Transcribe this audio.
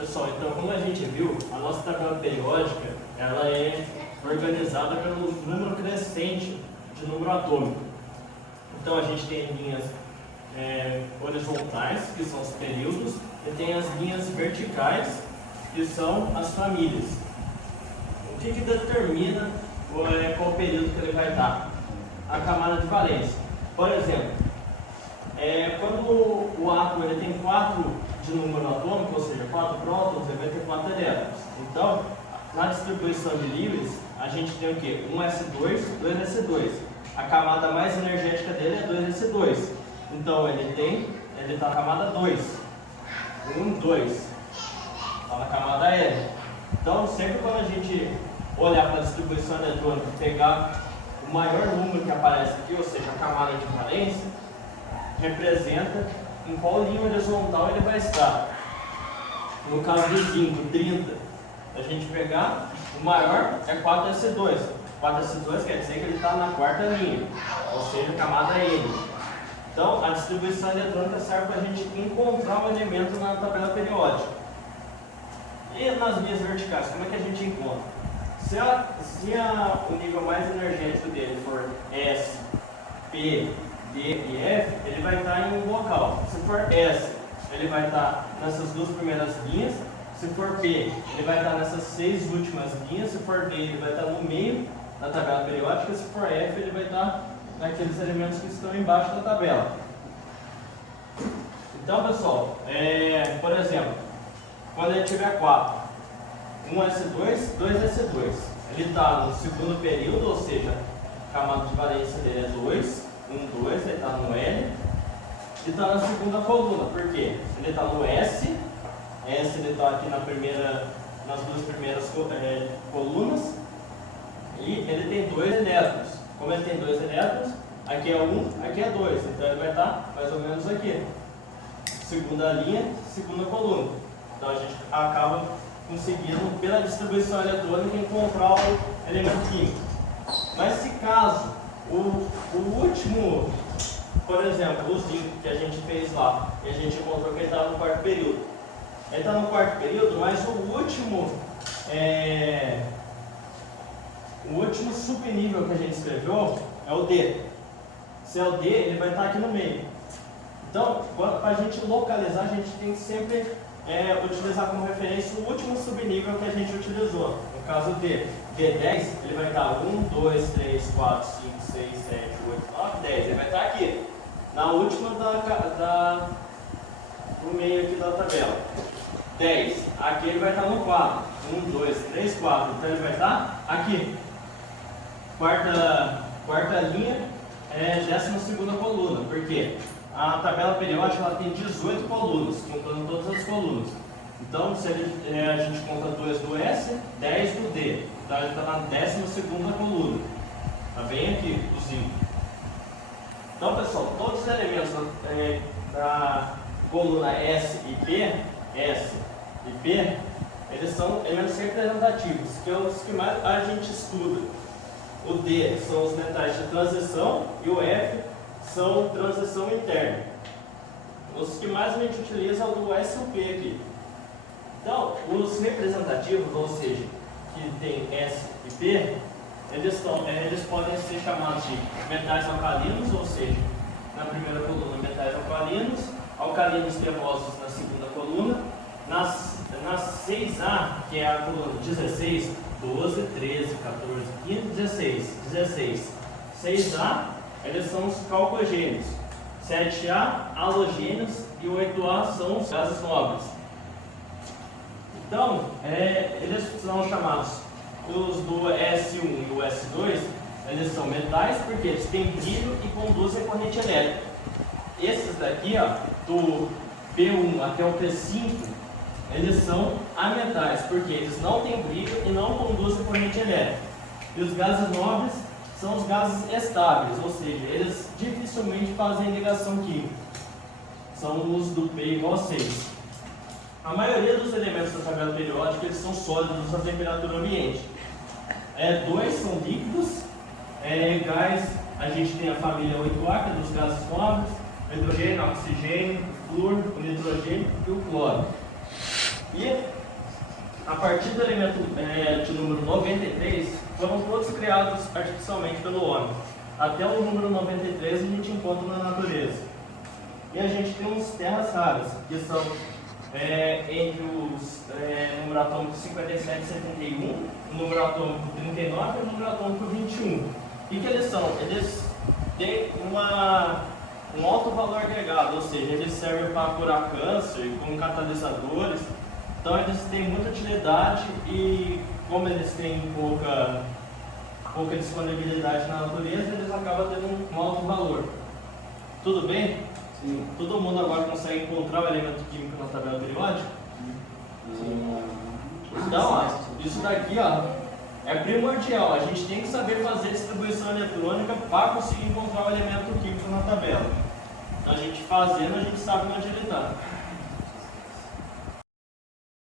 Pessoal, então como a gente viu, a nossa tabela periódica ela é organizada pelo número crescente de número atômico. Então a gente tem linhas horizontais, que são os períodos, e tem as linhas verticais, que são as famílias. O que determina qual período que ele vai dar? A camada de valência. Por exemplo, quando o átomo ele tem 4 de número atômico, ou seja, 4 prótons, ele vai ter 4 elétrons. Então, na distribuição de níveis, a gente tem o quê? 1s2, 2s2. A camada mais energética dele é 2s2. Então, ele está na camada 2. 1, 2. Está na camada L. Então, sempre quando a gente olhar para a distribuição eletrônica e pegar o maior número que aparece aqui, ou seja, a camada de valência, representa em qual linha horizontal ele vai estar. No caso do zinco, 30, a gente pegar, o maior é 4s2. 4s2 quer dizer que ele está na quarta linha, ou seja, camada N. Então, a distribuição eletrônica serve para a gente encontrar o elemento na tabela periódica. E nas linhas verticais, como é que a gente encontra? Se o nível mais energético dele for S, P, D e F, ele vai estar em um local. Se for S, ele vai estar nessas duas primeiras linhas. Se for P, ele vai estar nessas 6 últimas linhas. Se for D, ele vai estar no meio da tabela periódica. Se for F, ele vai estar naqueles elementos que estão embaixo da tabela. Então, pessoal, por exemplo, quando ele tiver 4, 1s2, 2s2, ele está no segundo período, ou seja, a camada de valência dele é 2, 1, 2, ele está no L, e está na segunda coluna. Por quê? Ele está no S, ele está aqui nas duas primeiras colunas, e ele tem 2 elétrons. Como ele tem 2 elétrons, aqui é 1, aqui é 2, então ele vai estar mais ou menos aqui. Segunda linha, segunda coluna. Então a gente acaba conseguindo, pela distribuição eletrônica, encontrar o elemento químico. Mas se caso o último, por exemplo, o zinco que a gente fez lá, e a gente encontrou que ele estava no quarto período. Ele está no quarto período, mas o último subnível que a gente escreveu é o D. Se é o D, ele vai estar aqui no meio. Então, para a gente localizar, a gente tem que sempre utilizar como referência o último subnível que a gente utilizou. No caso D, D10, ele vai estar 1, 2, 3, 4, 5, 6, 7, 8, 9, 10. Ele vai estar aqui, na última no meio aqui da tabela. 10, aqui ele vai estar no 4. 1, 2, 3, 4. Então ele vai estar aqui. Quarta linha é 12ª coluna. Por quê? A tabela periódica ela tem 18 colunas, contando todas as colunas. Então, se a gente conta 2 do S, 10 do D. Então, ele está na 12ª coluna. Está bem aqui, o zinco. Então, pessoal, todos os elementos da coluna S e P, eles são elementos representativos, que são os que mais a gente estuda. O D são os metais de transição e o F são transição interna. Os que mais a gente utiliza é o do S e o P aqui. Então, os representativos, ou seja, que tem S e P, eles podem ser chamados de metais alcalinos, ou seja, na primeira coluna metais alcalinos cremosos na segunda coluna, nas 6A, que é a coluna 16, 12, 13, 14, 15, 16. 6A, eles são os calcogênios, 7A, halogênios e 8A são os gases nobres. Então, eles são chamados, os do S1 e o S2, eles são metais porque eles têm brilho e conduzem corrente elétrica. Esses daqui, ó, do P1 até o P5, eles são ametais porque eles não têm brilho e não conduzem corrente elétrica. E os gases nobres são os gases estáveis, ou seja, eles dificilmente fazem ligação química. São os do P igual a 6. A maioria dos elementos da tabela periódica eles são sólidos à temperatura ambiente. 2 são líquidos, gás, a gente tem a família 8A, que é dos gases nobres, o hidrogênio, o oxigênio, o flúor, o nitrogênio e o cloro. E partir do elemento de número 93, foram todos criados artificialmente pelo homem. Até o número 93 a gente encontra na natureza. E a gente tem uns terras raras, que são entre os número atômico 57 e 71, o número atômico 39 e o número atômico 21. O que eles são? Eles têm um alto valor agregado, ou seja, eles servem para curar câncer, como catalisadores. Então eles têm muita utilidade e como eles têm pouca disponibilidade na natureza, eles acabam tendo um alto valor. Tudo bem? Sim. Todo mundo agora consegue encontrar o elemento químico na tabela periódica? Sim. Então, ó, isso daqui é primordial. A gente tem que saber fazer distribuição eletrônica para conseguir encontrar o elemento químico na tabela. Então, a gente fazendo, a gente sabe onde ele está.